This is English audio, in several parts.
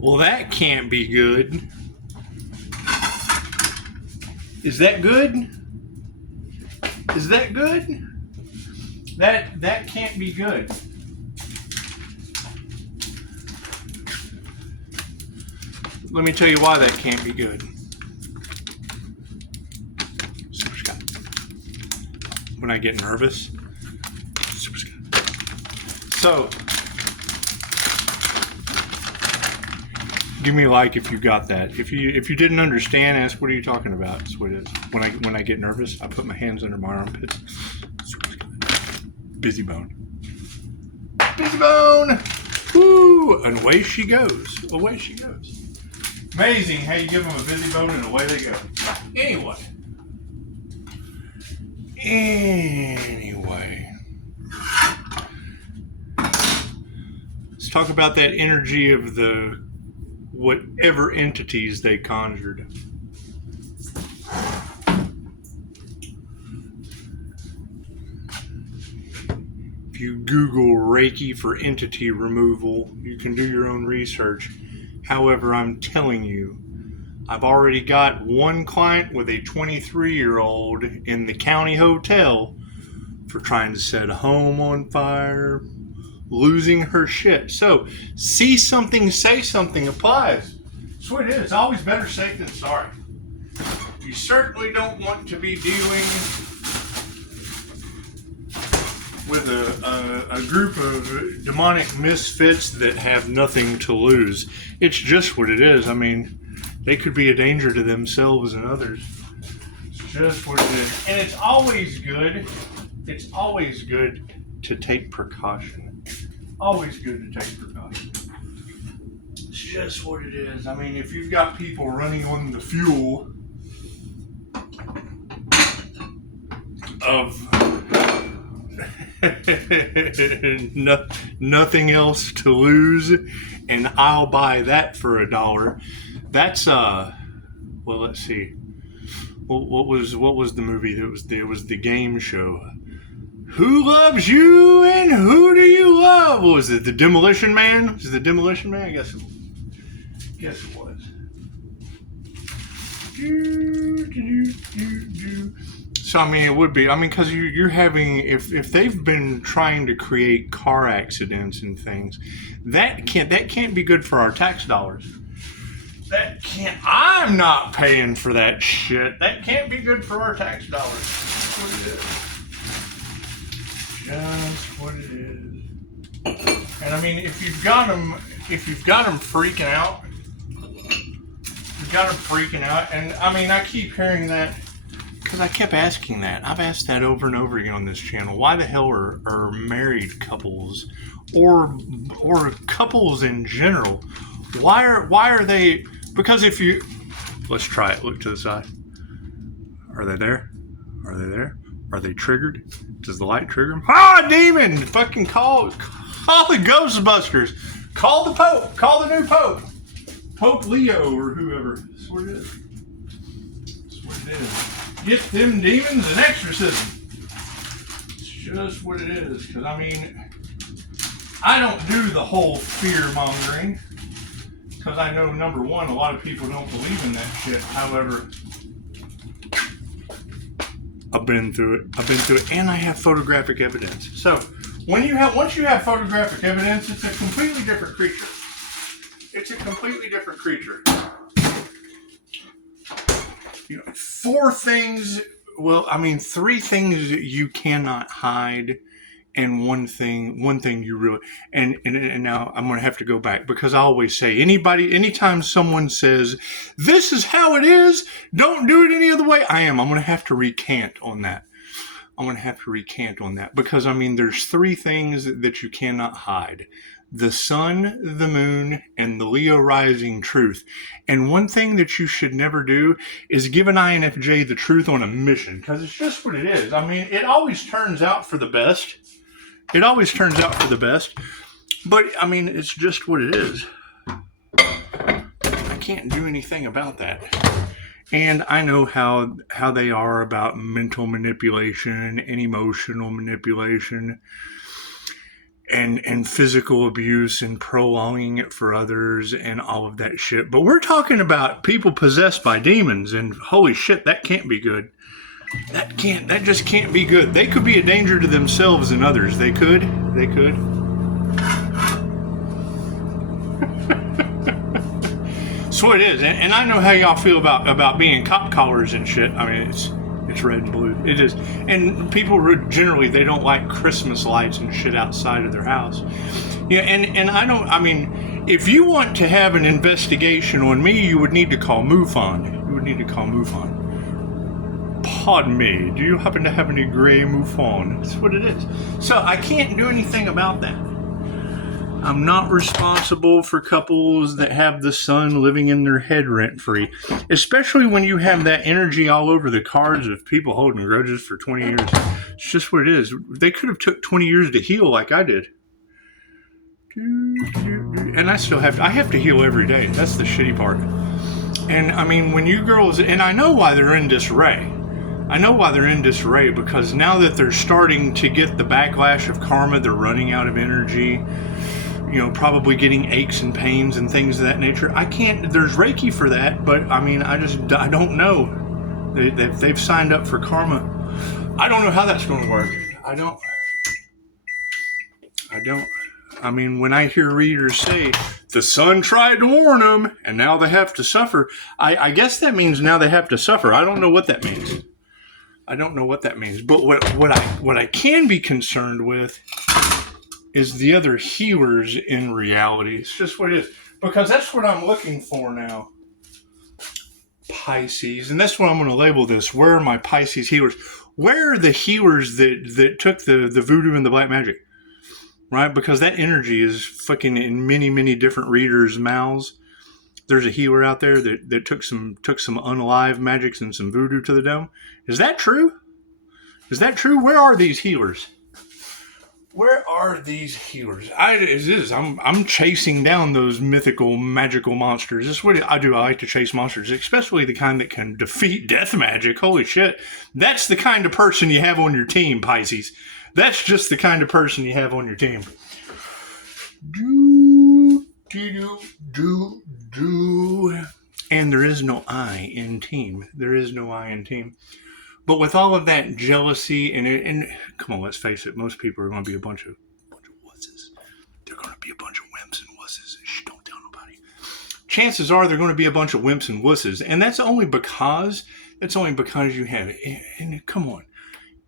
Well, that can't be good. Is that good? Is that good? That can't be good. Let me tell you why that can't be good. Super Scott. When I get nervous. Super Scott. So, give me a like if you got that. If you didn't understand, ask what are you talking about? That's what it is. When I get nervous, I put my hands under my armpits. Busy bone. Busy bone! Woo! And away she goes. Away she goes. Amazing how you give them a busy bone and away they go. Anyway. Let's talk about that energy of the whatever entities they conjured. If you Google Reiki for entity removal, you can do your own research. However, I'm telling you, I've already got one client with a 23-year-old in the county hotel for trying to set a home on fire, losing her shit. So, see something, say something applies. That's what it is. It's always better safe than sorry. You certainly don't want to be dealing with a group of demonic misfits that have nothing to lose. It's just what it is. I mean, they could be a danger to themselves and others. It's just what it is. And it's always good to take precaution. Always good to take precaution. It's just what it is. I mean, if you've got people running on the fuel of nothing else to lose, and I'll buy that for $1. That's well, let's see. What was the movie? It was the game show. Who loves you and who do you love? What was it? The Demolition Man? Was it the Demolition Man? I guess it was. So, I mean, it would be. I mean, because you're having, if they've been trying to create car accidents and things, that can't be good for our tax dollars. That can't. I'm not paying for that shit. That can't be good for our tax dollars. That's what it is. Just what it is. And I mean, if you've got them freaking out, and I mean, I keep hearing that. Because I kept asking that. I've asked that over and over again on this channel. Why the hell are married couples or couples in general? Why are they? Because if you let's try it. Look to the side. Are they there? Are they there? Are they triggered? Does the light trigger them? Ah, demon! Fucking call the Ghostbusters. Call the Pope. Call the new Pope. Pope Leo or whoever. That's what it is. That's what it is. Get them demons and exorcism. It's just what it is. Because, I mean, I don't do the whole fear-mongering. Because I know, number one, a lot of people don't believe in that shit. However, I've been through it. And I have photographic evidence. So, once you have photographic evidence, it's a completely different creature. It's a completely different creature. You know, 4 things, well, I mean, 3 things you cannot hide, and one thing you really, and now I'm going to have to go back, because I always say, anytime someone says, this is how it is, don't do it any other way, I'm going to have to recant on that. Because, I mean, there's 3 things that you cannot hide. The sun, the moon, and the Leo rising truth. And one thing that you should never do is give an INFJ the truth on a mission, because it's just what it is. I mean, it always turns out for the best. But, I mean, it's just what it is. I can't do anything about that. And I know how they are about mental manipulation and emotional manipulation. and physical abuse and prolonging it for others and all of that shit. But we're talking about people possessed by demons, and holy shit, that can't be good. That just can't be good. They could be a danger to themselves and others. They could. So it is, and I know how y'all feel about being cop collars and shit. I mean, it's red and blue. It is, and people generally they don't like Christmas lights and shit outside of their house. Yeah, and I don't. I mean, if you want to have an investigation on me, you would need to call MUFON. Pardon me, do you happen to have any gray MUFON? That's what it is. So I can't do anything about that. I'm not responsible for couples that have the sun living in their head rent-free, especially when you have that energy all over the cards of people holding grudges for 20 years. It's just what it is. They could have took 20 years to heal like I did. And I have to heal every day. That's the shitty part. And I mean, when you girls, and I know why they're in disarray. Because now that they're starting to get the backlash of karma, they're running out of energy. You know, probably getting aches and pains and things of that nature. There's Reiki for that, but I mean, I don't know. They've signed up for karma. I don't know how that's going to work. I don't. I mean, when I hear readers say, the sun tried to warn them, and now they have to suffer, I guess that means now they have to suffer. I don't know what that means. But what I can be concerned with is the other healers in reality. It's just what it is. Because that's what I'm looking for now. Pisces. And that's what I'm going to label this. Where are my Pisces healers? Where are the healers that took the voodoo and the black magic? Right? Because that energy is fucking in many, many different readers' mouths. There's a healer out there that took some unalive magics and some voodoo to the dome. Is that true? Where are these healers? I'm chasing down those mythical, magical monsters. This is what I do. I like to chase monsters, especially the kind that can defeat death magic. Holy shit. That's the kind of person you have on your team, Pisces. That's just the kind of person you have on your team. And there is no I in team. But with all of that jealousy and come on, let's face it, most people are going to be a bunch of wusses. They're going to be a bunch of wimps and wusses. Shh, don't tell nobody. Chances are they're going to be a bunch of wimps and wusses, and that's only because you have it. And come on,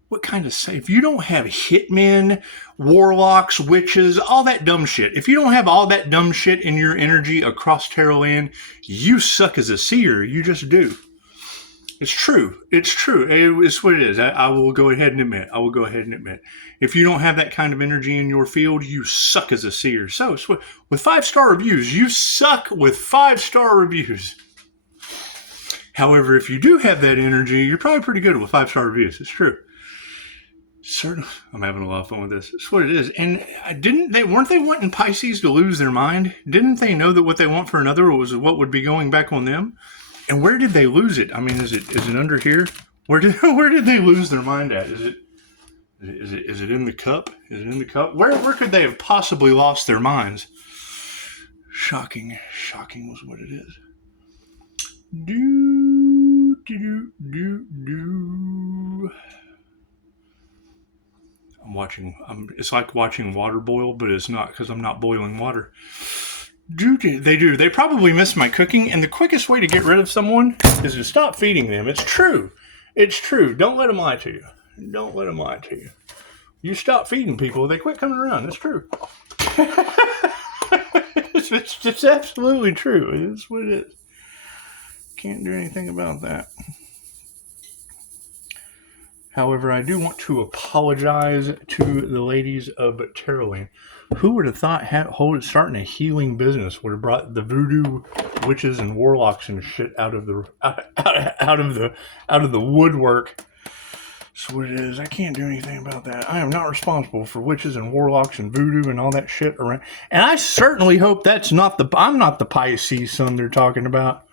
what kind of if you don't have hitmen, warlocks, witches, all that dumb shit. If you don't have all that dumb shit in your energy across tarot land, you suck as a seer. You just do. It's true. It's what it is. I will go ahead and admit. If you don't have that kind of energy in your field, you suck as a seer. So, with 5-star reviews, you suck with 5-star reviews. However, if you do have that energy, you're probably pretty good with 5-star reviews. It's true. Certainly, I'm having a lot of fun with this. It's what it is. And weren't they wanting Pisces to lose their mind? Didn't they know that what they want for another was what would be going back on them? And where did they lose it? I mean, is it under here? Where did they lose their mind at? Is it in the cup? Where could they have possibly lost their minds? Shocking was what it is. It's like watching water boil, but it's not because I'm not boiling water. They do. They probably miss my cooking, and the quickest way to get rid of someone is to stop feeding them. It's true. Don't let them lie to you. You stop feeding people, they quit coming around. It's true. It's absolutely true. It's what it is. Can't do anything about that. However, I do want to apologize to the ladies of Tarotland. Who would have thought starting a healing business would have brought the voodoo witches and warlocks and shit out of the woodwork? That's what it is. I can't do anything about that. I am not responsible for witches and warlocks and voodoo and all that shit around. And I certainly hope I'm not the Pisces son they're talking about.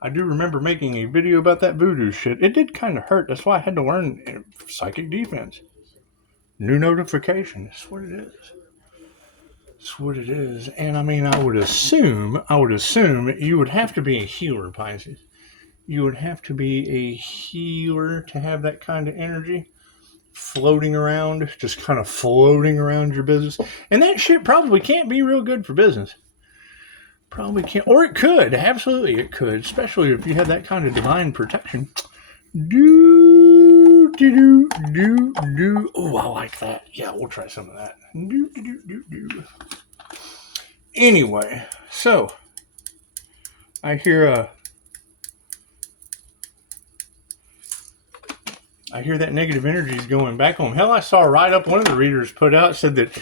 I do remember making a video about that voodoo shit. It did kind of hurt. That's why I had to learn psychic defense. New notification. That's what it is. That's what it is. And I mean, I would assume you would have to be a healer, Pisces. You would have to be a healer to have that kind of energy floating around, just kind of floating around your business. And that shit probably can't be real good for business. Probably can't. Or it could. Absolutely it could. Especially if you have that kind of divine protection. Do, do, do, do, do. Oh, I like that. Yeah, we'll try some of that. Do, do, do, do. Anyway, so I hear that negative energy is going back home. Hell, I saw a write-up one of the readers put out, said that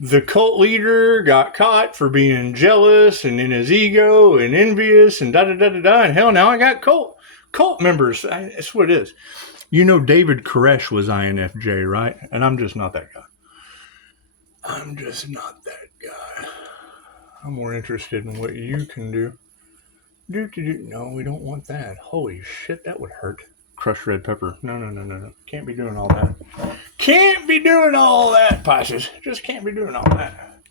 the cult leader got caught for being jealous and in his ego and envious and da-da-da-da-da. And hell, now I got cult members. That's what it is. You know David Koresh was INFJ, right? And I'm just not that guy. I'm just not that guy. I'm more interested in what you can do. No, we don't want that. Holy shit, that would hurt. Crushed red pepper. No. Can't be doing all that. Can't be doing all that, Pisces. Just can't be doing all that.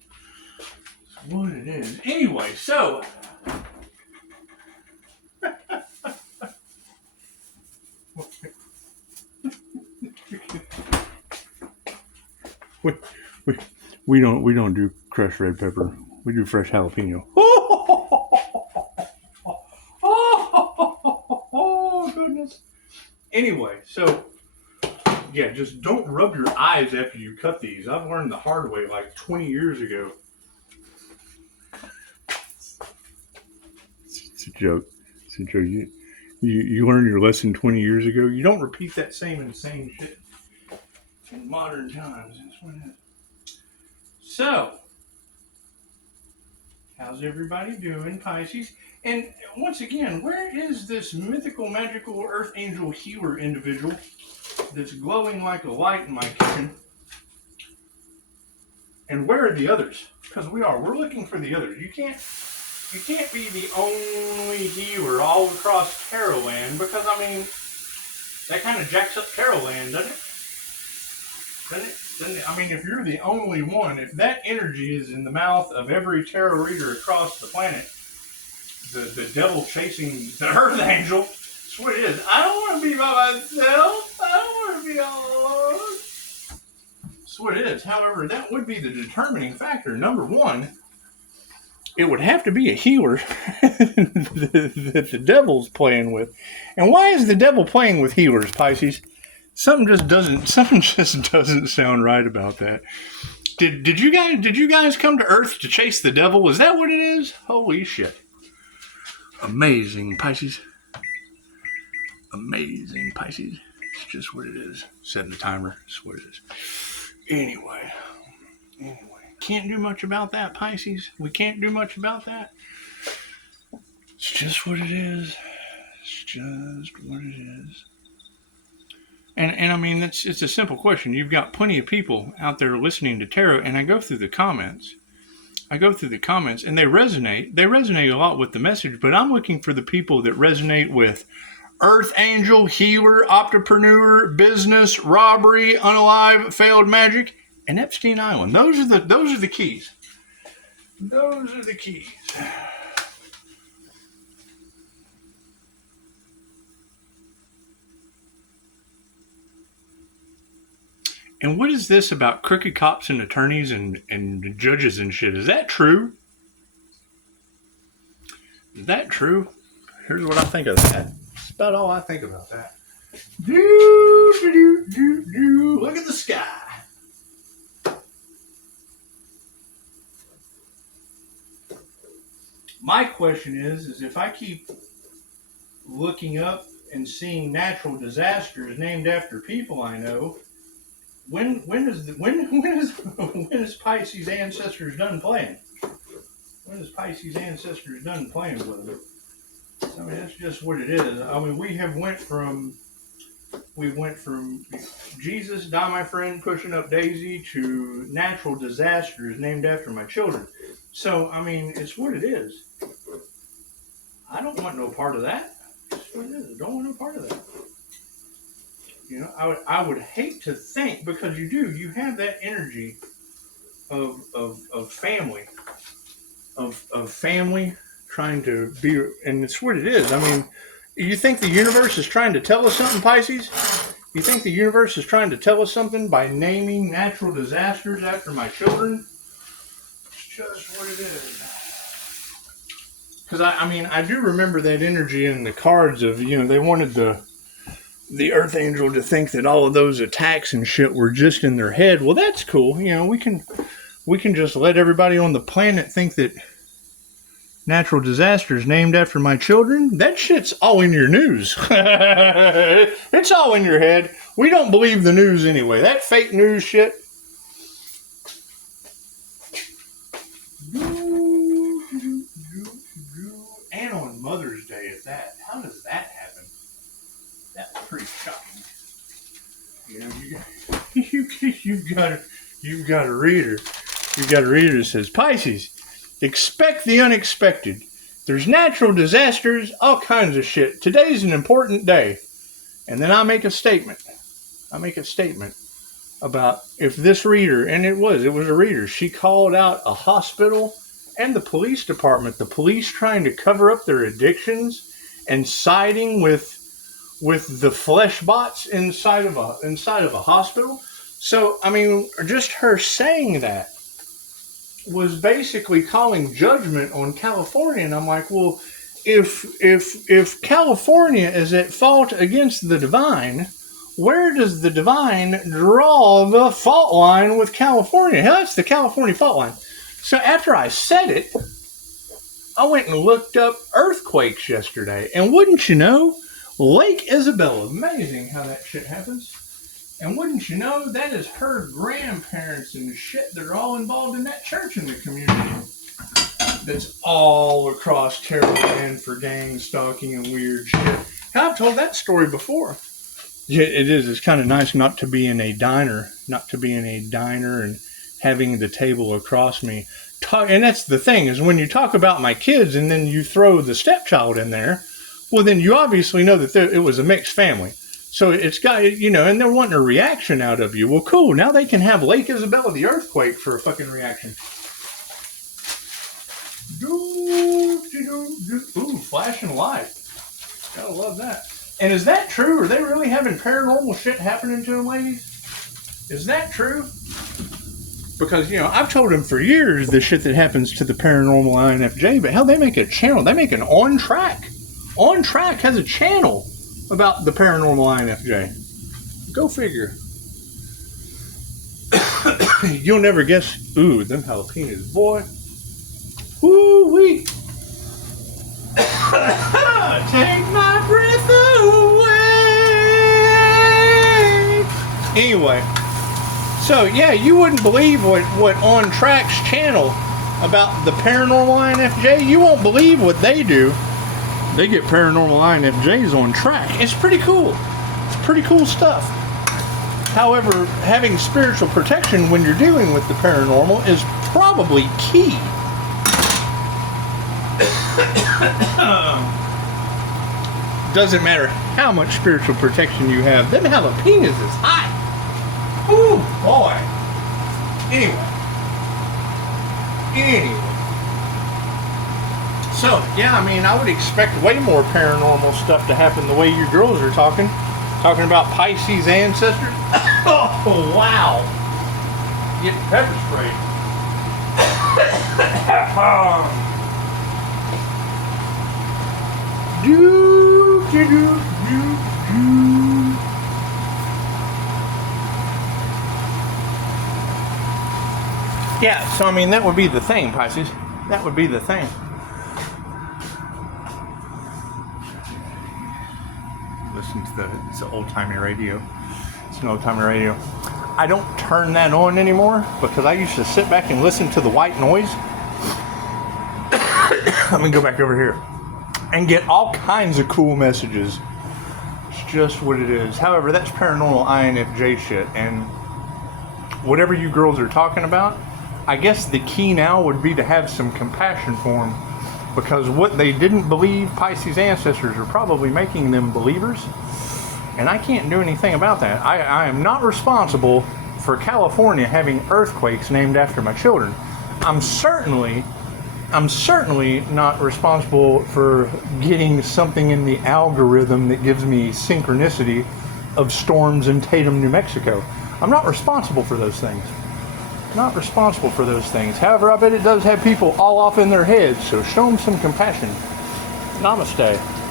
That's what it is. Anyway, so. we don't do crushed red pepper. We do fresh jalapeno. Oh goodness. Anyway, so yeah, just don't rub your eyes after you cut these. I've learned the hard way like 20 years ago. It's a joke. It's a joke. You learned your lesson 20 years ago. You don't repeat that same insane shit in modern times. That's what it is. So, how's everybody doing, Pisces? And once again, where is this mythical, magical, earth angel healer individual that's glowing like a light in my kitchen? And where are the others? Because we're looking for the others. You can't be the only healer all across Tarot Land, because I mean, that kind of jacks up Tarot Land, doesn't it? Doesn't it? I mean, if you're the only one, if that energy is in the mouth of every tarot reader across the planet, the devil chasing the earth angel, that's what it is. I don't want to be by myself. I don't want to be all alone. That's what it is. However, that would be the determining factor. Number one, it would have to be a healer that the devil's playing with. And why is the devil playing with healers, Pisces? Something just doesn't sound right about that. Did you guys come to Earth to chase the devil? Is that what it is? Holy shit. Amazing, Pisces. Amazing, Pisces. It's just what it is. Setting the timer. It's what it is. Anyway. Can't do much about that, Pisces. We can't do much about that. It's just what it is. It's just what it is. And I mean, it's a simple question. You've got plenty of people out there listening to tarot, and I go through the comments. And they resonate. They resonate a lot with the message, but I'm looking for the people that resonate with Earth Angel, Healer, Optopreneur, Business, Robbery, Unalive, Failed Magic, and Epstein Island. Those are the keys. Those are the keys. And what is this about crooked cops and attorneys and judges and shit? Is that true? Is that true? Here's what I think of that. That's about all I think about that. Look at the sky. My question is if I keep looking up and seeing natural disasters named after people I know, when is Pisces ancestors done playing? When is Pisces ancestors done playing with them? I mean, that's just what it is. I mean, we went from Jesus, die my friend, pushing up Daisy, to natural disasters named after my children. So, I mean, it's what it is. I don't want no part of that. It's what it is. I don't want no part of that. You know, I would hate to think, because you have that energy of family, of family trying to be, and it's what it is. I mean, you think the universe is trying to tell us something, Pisces? You think the universe is trying to tell us something by naming natural disasters after my children? It's just what it is. Because I do remember that energy in the cards of, they wanted the Earth Angel to think that all of those attacks and shit were just in their head. Well, that's cool. We can just let everybody on the planet think that natural disasters named after my children. That shit's all in your news. It's all in your head. We don't believe the news anyway. That fake news shit. And on Mother's Day at that. How does that happen? That's pretty shocking. You've got a reader. You've got a reader that says, Pisces, expect the unexpected. There's natural disasters, all kinds of shit. Today's an important day. And then I make a statement. About if this reader, and it was a reader, she called out a hospital and the police department, the police trying to cover up their addictions and siding with the flesh bots inside of a hospital. So, just her saying that was basically calling judgment on California. And I'm like, well, if California is at fault against the divine, where does the divine draw the fault line with California? Hell, that's the California fault line. So after I said it, I went and looked up earthquakes yesterday. And wouldn't you know, Lake Isabella, amazing how that shit happens. And wouldn't you know, that is her grandparents and shit that are all involved in that church in the community. That's all across terrible land for gang stalking and weird shit. I've told that story before. Yeah, it is. It's kind of nice not to be in a diner and having the table across me. And that's the thing, is when you talk about my kids and then you throw the stepchild in there, well, then you obviously know that it was a mixed family. So it's got, and they're wanting a reaction out of you. Well, cool. Now they can have Lake Isabella, the earthquake, for a fucking reaction. Ooh, flashing light. Gotta love that. And is that true? Are they really having paranormal shit happening to them, ladies? Is that true? Because, I've told them for years the shit that happens to the paranormal INFJ, but hell, they make a channel. They make an On Track. On Track has a channel about the paranormal INFJ. Go figure. You'll never guess. Ooh, them jalapenos, boy. Woo-wee. Take my breath away. Anyway, so yeah, you wouldn't believe what On Track's channel about the paranormal INFJ. You won't believe what they do. They get paranormal INFJs on track. It's pretty cool. It's pretty cool stuff. However, having spiritual protection when you're dealing with the paranormal is probably key. Doesn't matter how much spiritual protection you have. Them jalapenos is hot. Ooh, boy. Anyway. So, yeah, I would expect way more paranormal stuff to happen the way you girls are talking. Talking about Pisces ancestors. Oh, wow. Get pepper sprayed. Yeah, so that would be the thing, Pisces. That would be the thing. Listen to it's an old-timey radio. It's an old-timey radio. I don't turn that on anymore because I used to sit back and listen to the white noise. Let me go back over here and get all kinds of cool messages. It's just what it is. However, that's paranormal INFJ shit, and whatever you girls are talking about, I guess the key now would be to have some compassion for them, because what they didn't believe, Pisces ancestors are probably making them believers, and I can't do anything about that. I am not responsible for California having earthquakes named after my children. I'm certainly not responsible for getting something in the algorithm that gives me synchronicity of storms in Tatum, New Mexico. I'm not responsible for those things. Not responsible for those things. However, I bet it does have people all off in their heads, so show them some compassion. Namaste.